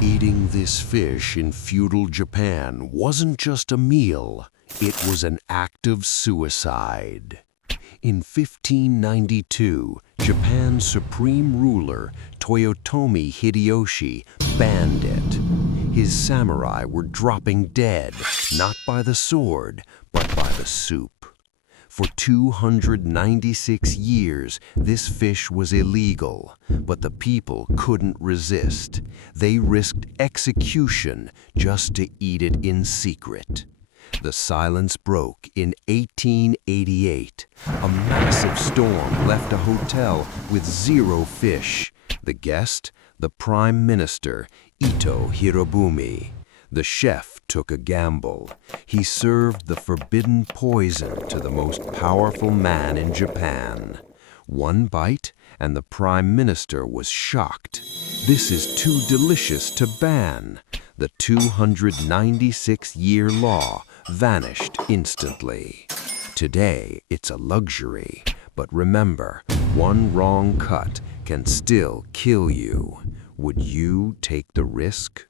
Eating this fish in feudal Japan wasn't just a meal, it was an act of suicide. In 1592, Japan's supreme ruler, Toyotomi Hideyoshi, banned it. His samurai were dropping dead, not by the sword, but by the soup. For 296 years, this fish was illegal, but the people couldn't resist. They risked execution just to eat it in secret. The silence broke in 1888. A massive storm left a hotel with 0 fish. The guest, the Prime Minister, Ito Hirobumi. The chef took a gamble. He served the forbidden poison to the most powerful man in Japan. One bite, and the Prime Minister was shocked. This is too delicious to ban. The 296-year law vanished instantly. Today, it's a luxury. But remember, one wrong cut can still kill you. Would you take the risk?